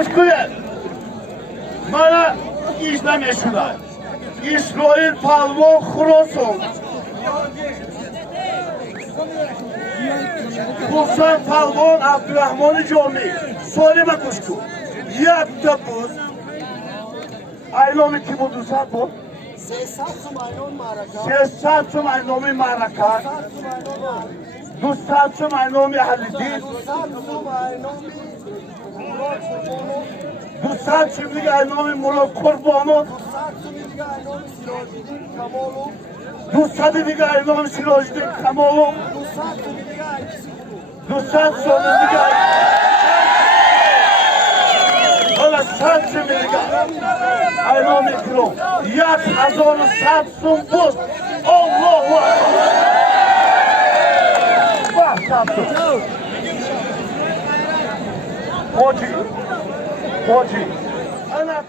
Kuşkuya. Bana izlemeşler. İsrail Palvon Xurosov. Bursan Palvon Abdurrahman Jomi. Söyleme kuşku. Yatta buz. Aylomi ki budu sat bu? Sessatsu aynon maraka. Sessatsu aynomi maraka. Dussatsu aynomi halidi. Dussatsu aynomi Murat Kurbonu. Dussatsu aynomi Sirojdin Kamolu. Dussatsu Ola satsu aynomi kilo. Yak azonu satsun buz. Allahu Akbar. Bak satsu. Hoji. Ana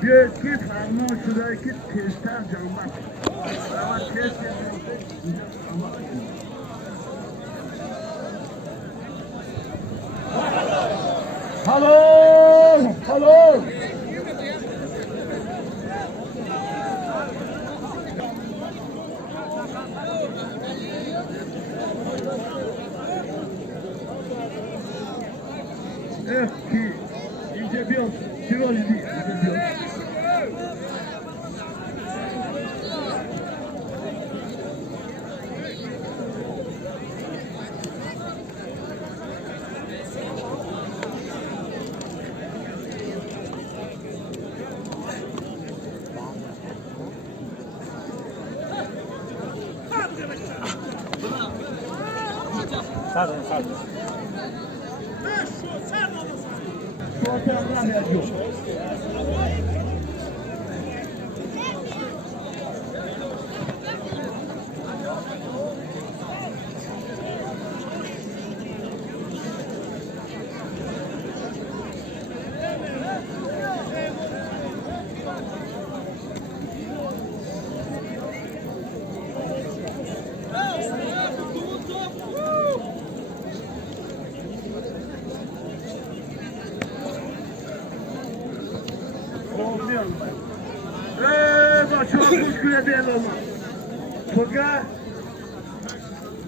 بیایید فرمان شده که تشتر جامعه اما تشت هلو کی اینجا بیاد شیرازی اینجا بیاد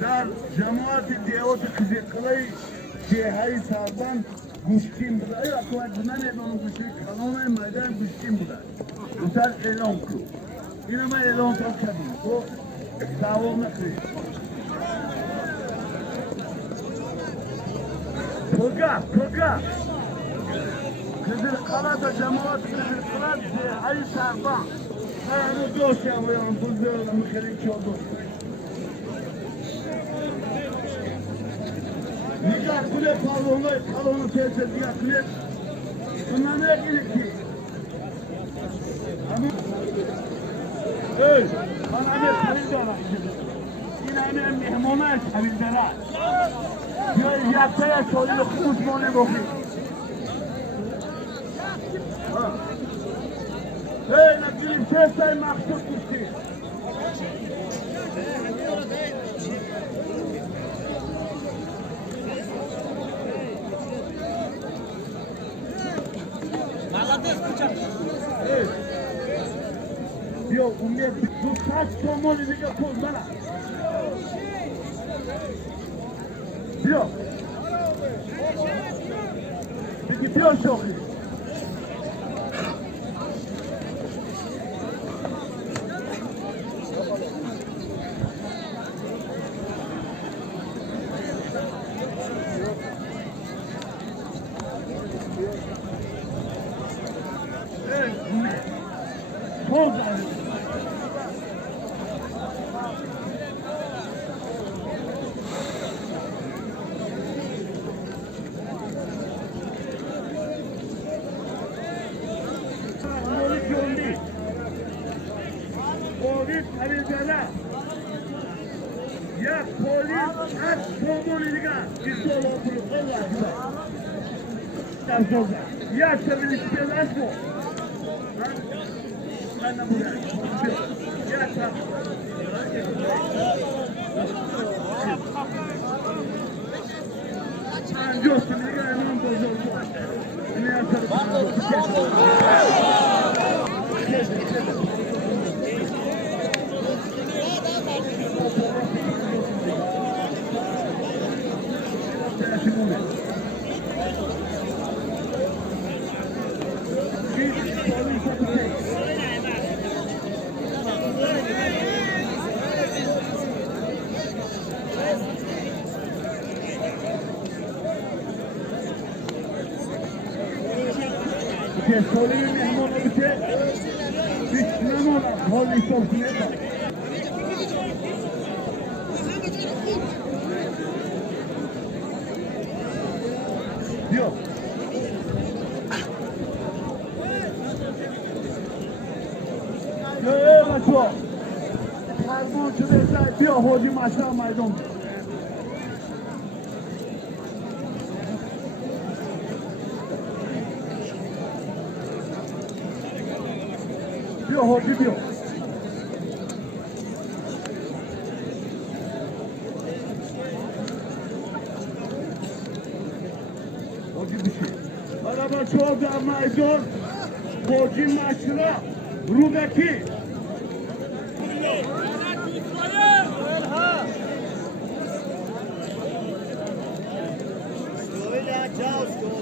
در جماعت دیوات کزیقلی جههی سردن گوشتیم بوده ای اکوات من اعلام گوشتی کلام میدان گوشتیم بوده دوتر اعلام کرد اینو من اعلام کردیم تو دعوام نکنید توگه کزیقلا در جماعت کزیقلا جههی سردن هنو دوشی اویان بزرگ میخیلی چادر نگاه کنه پالونو تیسه نگاه کنه bunlar ne gerekli? Ama bana ne sarıldılar yine ne mehmona sarıldılar diyor yaptaya şöyle kutmone bakıyor ne sesler mahsus gitti Yok, bu saç somonu bir yapalım bana. Yok. Peki diyor çok iyi. Arizona. Ya polis az komuniga istolo kuru Allah. Tarzoga. Ya sevilişte nasıl? Ben de buraya. Ya ta. Giusto, mi dica non posso. Ne ha che solino mehmon bize düşman olan polis olsun. Yok. Maço. Kalbun çürese bir hoca maçta maydon. Bir hoca bir. Hoca bir şey. Araba çoğu da maydon. Hoca maçına. Rubeki. Skål, Claus. Skål.